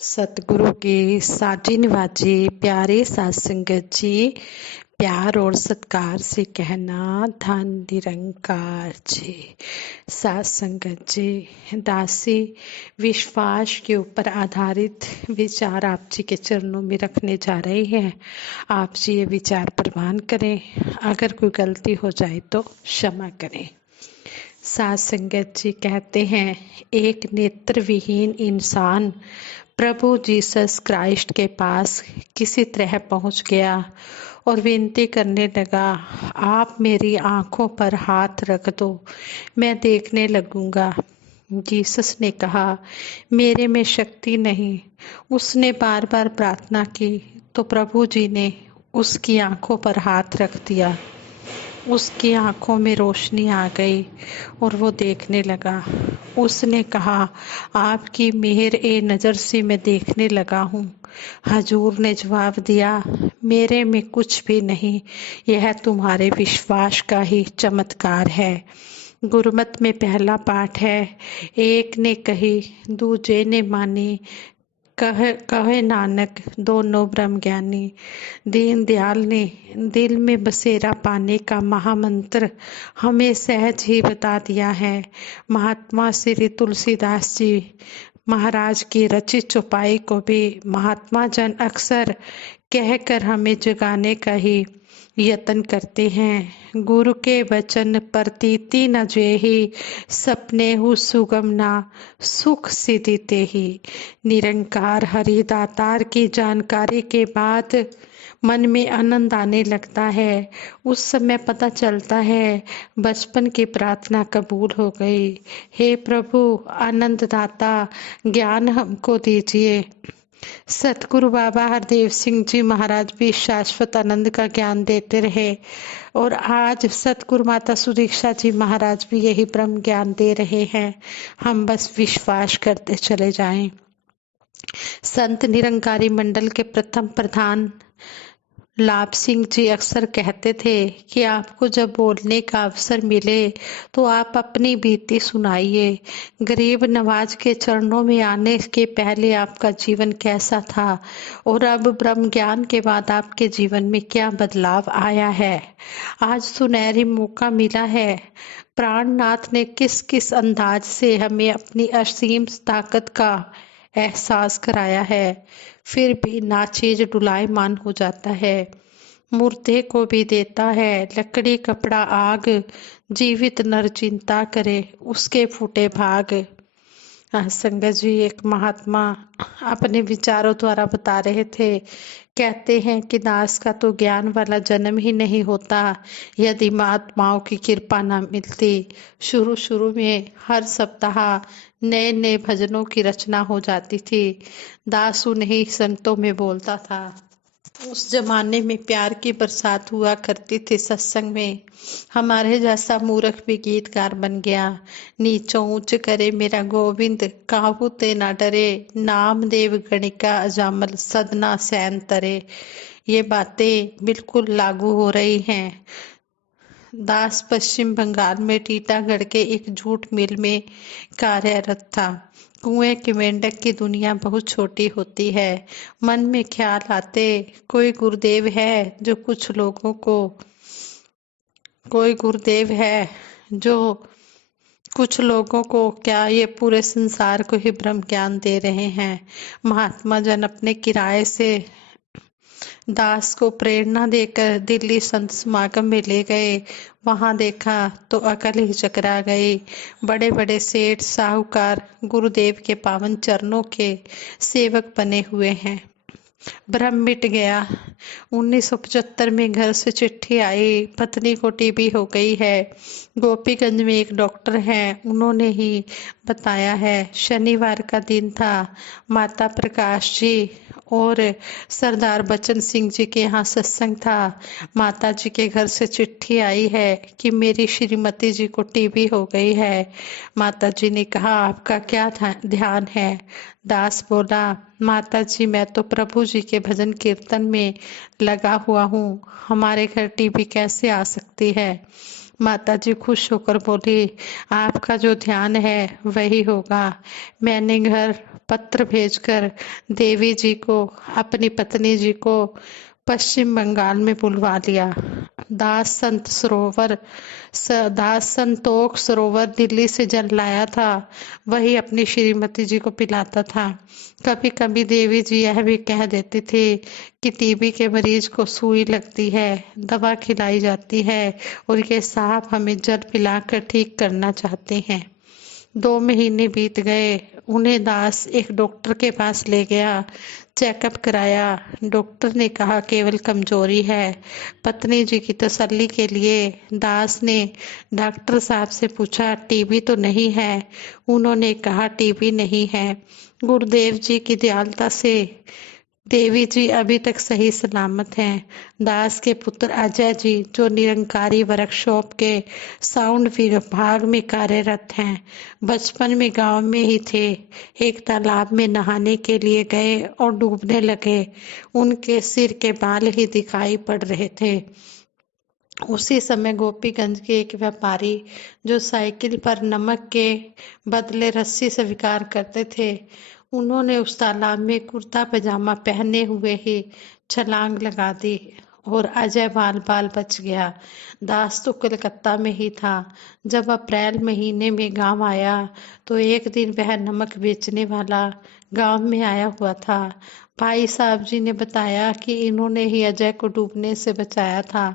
सतगुरु की साजी निवाजी प्यारे साध संगत जी, प्यार और सत्कार से कहना धन निरंकार जी। साध संगत जी, दासी विश्वास के ऊपर आधारित विचार आप जी के चरणों में रखने जा रहे हैं। आप जी ये विचार प्रवान करें, अगर कोई गलती हो जाए तो क्षमा करें। साध संगत जी कहते हैं, एक नेत्र विहीन इंसान प्रभु जीसस क्राइस्ट के पास किसी तरह पहुंच गया और विनती करने लगा, आप मेरी आंखों पर हाथ रख दो, मैं देखने लगूंगा। जीसस ने कहा, मेरे में शक्ति नहीं। उसने बार बार प्रार्थना की तो प्रभु जी ने उसकी आंखों पर हाथ रख दिया। उसकी आंखों में रोशनी आ गई और वो देखने लगा। उसने कहा, आपकी मेहर ए नज़र से मैं देखने लगा हूँ। हजूर ने जवाब दिया, मेरे में कुछ भी नहीं, यह तुम्हारे विश्वास का ही चमत्कार है। गुरमत में पहला पाठ है, एक ने कही दूजे ने मानी, कहे नानक दोनों ब्रह्म ज्ञानी। दीन दयाल ने दिल में बसेरा पाने का महामंत्र हमें सहज ही बता दिया है। महात्मा श्री तुलसीदास जी महाराज की रचित चौपाई को भी महात्मा जन अक्सर कहकर हमें जगाने का ही यत्न करते हैं। गुरु के वचन प्रतीति न जेहि, सपने हु सुगम ना सुख सिद्धि तेहि। निरंकार हरि दातार की जानकारी के बाद मन में आनंद आने लगता है। उस समय पता चलता है बचपन की प्रार्थना कबूल हो गई। हे प्रभु आनंद दाता, ज्ञान हमको दीजिए। सतगुरु बाबा हरदेव सिंह जी महाराज भी शाश्वत आनंद का ज्ञान देते रहे और आज सतगुरु माता सुदीक्षा जी महाराज भी यही ब्रह्म ज्ञान दे रहे हैं। हम बस विश्वास करते चले जाएं। संत निरंकारी मंडल के प्रथम प्रधान लाभ सिंह जी अक्सर कहते थे कि आपको जब बोलने का अवसर मिले तो आप अपनी बीती सुनाइए। गरीब नवाज के चरणों में आने के पहले आपका जीवन कैसा था और अब ब्रह्म ज्ञान के बाद आपके जीवन में क्या बदलाव आया है। आज सुनहरी मौका मिला है। प्राणनाथ ने किस किस अंदाज से हमें अपनी असीम ताकत का एहसास कराया है, फिर भी नाचीज डुलायमान हो जाता है। मुर्दे को भी देता है लकड़ी कपड़ा आग, जीवित नर चिंता करे उसके फूटे भाग। संगत जी, एक महात्मा अपने विचारों द्वारा बता रहे थे, कहते हैं कि दास का तो ज्ञान वाला जन्म ही नहीं होता यदि महात्माओं की कृपा ना मिलती। शुरू शुरू में हर सप्ताह नए नए भजनों की रचना हो जाती थी। दास उन्हीं संतों में बोलता था। उस जमाने में प्यार की बरसात हुआ करती थी सत्संग में। हमारे जैसा मूर्ख भी गीतकार बन गया। नीचो ऊंच करे मेरा गोविंद, काहू ते ना डरे, नाम देव गणिका अजामल सदना सैन तरे। ये बातें बिल्कुल लागू हो रही हैं। दास पश्चिम बंगाल में टीटागढ़ के एक जूट मिल में कार्यरत था। कुएं के मेंढक की दुनिया बहुत छोटी होती है। मन में ख्याल आते, कोई गुरुदेव है जो कुछ लोगों को क्या ये पूरे संसार को ही ब्रह्म ज्ञान दे रहे हैं। महात्मा जन अपने किराए से दास को प्रेरणा देकर दिल्ली संत समागम में ले गए। वहां देखा तो अकल ही चकरा गई। बड़े बड़े सेठ साहूकार गुरुदेव के पावन चरणों के सेवक बने हुए हैं। भ्रम मिट गया। 1975 में घर से चिट्ठी आई, पत्नी को टीबी हो गई है। गोपीगंज में एक डॉक्टर हैं, उन्होंने ही बताया है। शनिवार का दिन था। माता प्रकाश जी और सरदार बचन सिंह जी के यहाँ सत्संग था। माता जी के घर से चिट्ठी आई है कि मेरी श्रीमती जी को टीबी हो गई है। माता जी ने कहा, आपका क्या ध्यान है? दास बोला, माता जी मैं तो प्रभु जी के भजन कीर्तन में लगा हुआ हूँ, हमारे घर टीबी कैसे आ सकती है? माता जी खुश होकर बोली, आपका जो ध्यान है वही होगा। मैंने घर पत्र भेजकर देवी जी को, अपनी पत्नी जी को पश्चिम बंगाल में बुलवा लिया। दास संतोख सरोवर दिल्ली से जल लाया था, वही अपनी श्रीमती जी को पिलाता था। कभी कभी देवी जी यह भी कह देती थी कि टीबी के मरीज को सुई लगती है, दवा खिलाई जाती है और ये साहब हमें जल पिलाकर ठीक करना चाहते हैं। 2 महीने बीत गए। उन्हें दास एक डॉक्टर के पास ले गया, चेकअप कराया। डॉक्टर ने कहा केवल कमजोरी है। पत्नी जी की तसल्ली के लिए दास ने डॉक्टर साहब से पूछा टीबी तो नहीं है? उन्होंने कहा टीबी नहीं है। गुरुदेव जी की दयालुता से देवी जी अभी तक सही सलामत हैं। दास के पुत्र अजय जी, जो निरंकारी वर्कशॉप के साउंड विभाग में कार्यरत हैं, बचपन में गांव में ही थे। एक तालाब में नहाने के लिए गए और डूबने लगे। उनके सिर के बाल ही दिखाई पड़ रहे थे। उसी समय गोपीगंज के एक व्यापारी, जो साइकिल पर नमक के बदले रस्सी स्वीकार करते थे, उन्होंने उस तालाब में कुर्ता पजामा पहने हुए ही छलांग लगा दी और अजय बाल बाल बच गया। दास तो कलकत्ता में ही था। जब अप्रैल महीने में गांव आया तो एक दिन वह नमक बेचने वाला गांव में आया हुआ था। भाई साहब जी ने बताया कि इन्होंने ही अजय को डूबने से बचाया था।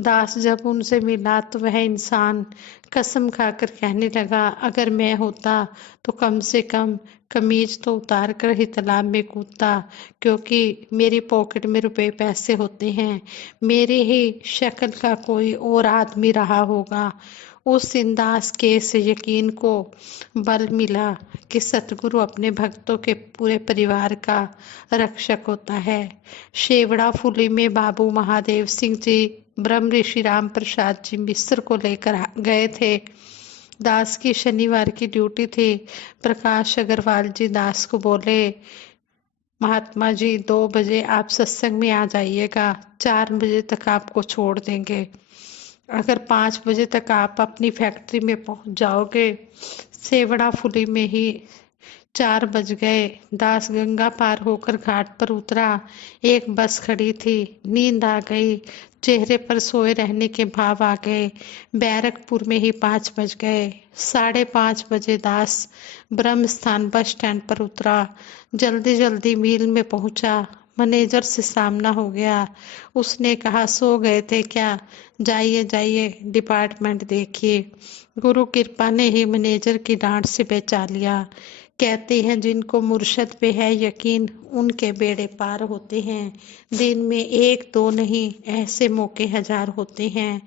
दास जब उनसे मिला तो वह इंसान कसम खाकर कहने लगा, अगर मैं होता तो कम से कम कमीज तो उतार कर ही तालाब में कूदता, क्योंकि मेरी पॉकेट में रुपए पैसे होते हैं। मेरी ही शक्ल का कोई और आदमी रहा होगा। उस दिन दास के इस यकीन को बल मिला कि सतगुरु अपने भक्तों के पूरे परिवार का रक्षक होता है। शेवड़ा फुली में बाबू महादेव सिंह जी ब्रह्म ऋषि राम प्रसाद जी मिस्र को लेकर गए थे। दास की शनिवार की ड्यूटी थी। प्रकाश अग्रवाल जी दास को बोले, महात्मा जी 2 बजे आप सत्संग में आ जाइएगा, 4 बजे तक आपको छोड़ देंगे। अगर 5 बजे तक आप अपनी फैक्ट्री में पहुंच जाओगे। सेवड़ा फुली में ही 4 बज गए। दास गंगा पार होकर घाट पर उतरा। एक बस खड़ी थी। नींद आ गई, चेहरे पर सोए रहने के भाव आ गए। बैरकपुर में ही 5 बज गए। 5:30 बजे दास ब्रह्म स्थान बस स्टैंड पर उतरा। जल्दी जल्दी मिल में पहुंचा। मैनेजर से सामना हो गया। उसने कहा, सो गए थे क्या? जाइए जाइए, डिपार्टमेंट देखिए। गुरु कृपा ने ही मैनेजर की डांट से बचा लिया। कहते हैं जिनको मुर्शद पे है यकीन, उनके बेड़े पार होते हैं। दिन में 1-2 नहीं, ऐसे मौके हजार होते हैं।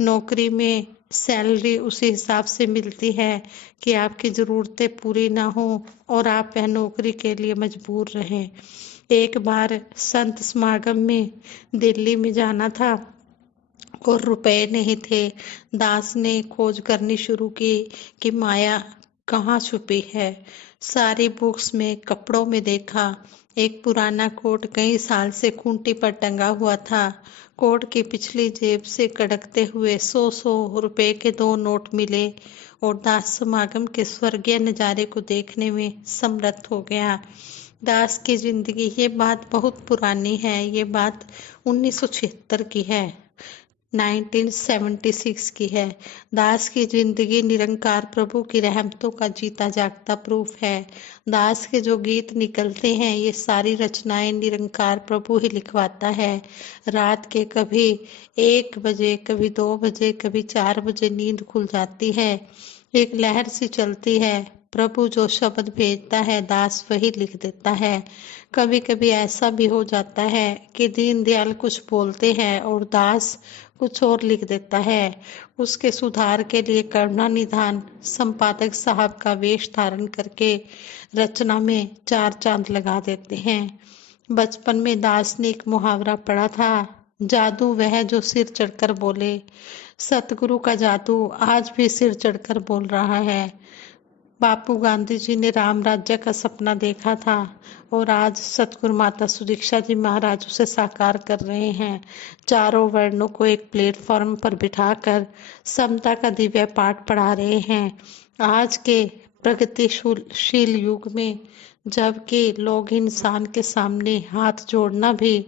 नौकरी में सैलरी उसी हिसाब से मिलती है कि आपकी ज़रूरतें पूरी ना हो और आप वह नौकरी के लिए मजबूर रहें। एक बार संत समागम में दिल्ली में जाना था और रुपए नहीं थे। दास ने खोज करनी शुरू की कि माया कहाँ छुपी है। सारी बुक्स में, कपड़ों में देखा। एक पुराना कोट कई साल से खूंटी पर टंगा हुआ था। कोट की पिछली जेब से कड़कते हुए 100 रुपए के 2 नोट मिले और दास समागम के स्वर्गीय नज़ारे को देखने में समर्थ हो गया। दास की जिंदगी, ये बात बहुत पुरानी है, ये बात 1976 की है, 1976 की है। दास की जिंदगी निरंकार प्रभु की रहमतों का जीता जागता प्रूफ है। दास के जो गीत निकलते हैं, ये सारी रचनाएं निरंकार प्रभु ही लिखवाता है। रात के कभी 1 बजे, कभी 2 बजे, कभी 4 बजे नींद खुल जाती है। एक लहर सी चलती है। प्रभु जो शब्द भेजता है, दास वही लिख देता है। कभी कभी ऐसा भी हो जाता है कि दीनदयाल कुछ बोलते हैं और दास कुछ और लिख देता है। उसके सुधार के लिए करुणा निधान संपादक साहब का वेश धारण करके रचना में 4 चांद लगा देते हैं। बचपन में दास ने एक मुहावरा पढ़ा था, जादू वह जो सिर चढ़कर बोले। सतगुरु का जादू आज भी सिर चढ़कर बोल रहा है। बापू गांधी जी ने राम राज्य का सपना देखा था और आज सतगुरु माता सुदीक्षा जी महाराज उसे साकार कर रहे हैं। चारों वर्णों को एक प्लेटफॉर्म पर बिठाकर समता का दिव्य पाठ पढ़ा रहे हैं। आज के प्रगतिशील युग में जबकि लोग इंसान के सामने हाथ जोड़ना भी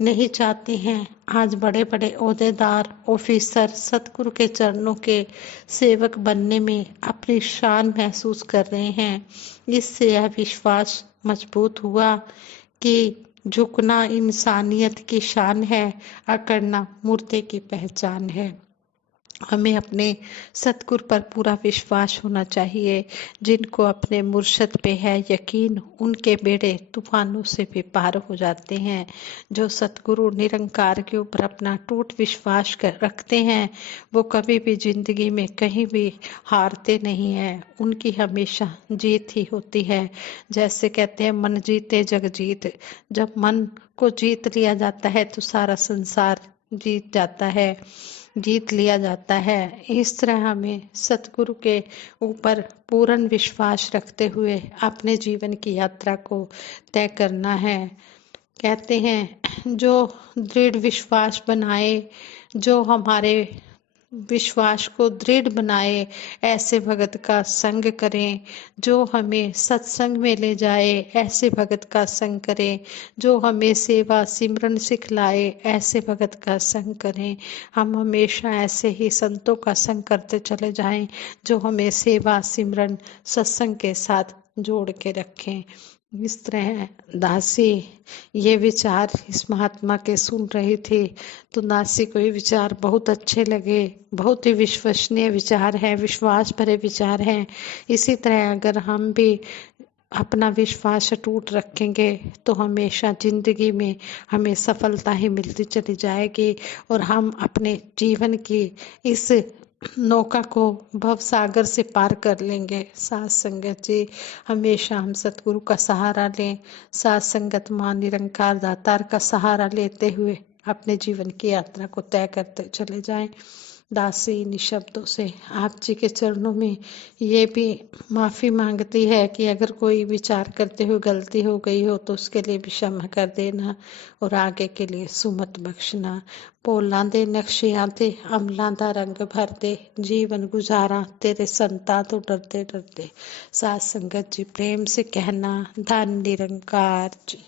नहीं चाहते हैं। आज बड़े बड़े ओहदेदार ऑफिसर सतगुरु के चरणों के सेवक बनने में अपनी शान महसूस कर रहे हैं। इससे यह विश्वास मजबूत हुआ कि झुकना इंसानियत की शान है, अकड़ना मुर्दे की पहचान है। हमें अपने सतगुरु पर पूरा विश्वास होना चाहिए। जिनको अपने मुर्शद पे है यकीन, उनके बेड़े तूफानों से भी पार हो जाते हैं। जो सतगुरु निरंकार के ऊपर अपना टूट विश्वास रखते हैं, वो कभी भी जिंदगी में कहीं भी हारते नहीं हैं। उनकी हमेशा जीत ही होती है। जैसे कहते हैं मन जीते जग जीत। जब मन को जीत लिया जाता है तो सारा संसार जीत जाता है, जीत लिया जाता है। इस तरह हमें सतगुरु के ऊपर पूर्ण विश्वास रखते हुए अपने जीवन की यात्रा को तय करना है। कहते हैं जो दृढ़ विश्वास बनाए, जो हमारे विश्वास को दृढ़ बनाए, ऐसे भगत का संग करें। जो हमें सत्संग में ले जाए, ऐसे भगत का संग करें। जो हमें सेवा सिमरन सिखलाए, ऐसे भगत का संग करें। हम हमेशा ऐसे ही संतों का संग करते चले जाएं, जो हमें सेवा सिमरन सत्संग के साथ जोड़ के रखें। इस तरह दासी ये विचार इस महात्मा के सुन रही थी, तो दासी को ये विचार बहुत अच्छे लगे। बहुत ही विश्वसनीय विचार है, विश्वास भरे विचार हैं। इसी तरह अगर हम भी अपना विश्वास अटूट रखेंगे तो हमेशा जिंदगी में हमें सफलता ही मिलती चली जाएगी, और हम अपने जीवन की इस नौका को भव सागर से पार कर लेंगे। साथ संगत जी, हमेशा हम सतगुरु का सहारा लें। साथ संगत मां निरंकार दातार का सहारा लेते हुए अपने जीवन की यात्रा को तय करते चले जाएं। दासी इन शब्दों से आप जी के चरणों में ये भी माफ़ी मांगती है कि अगर कोई विचार करते हुए गलती हो गई हो तो उसके लिए भी क्षमा कर देना, और आगे के लिए सुमत बख्शना। बोलां दे नक्शियां ते अमलां दा रंग भर दे, जीवन गुजारा तेरे संता तो डरते डरते। साथ संगत जी प्रेम से कहना धन निरंकार जी।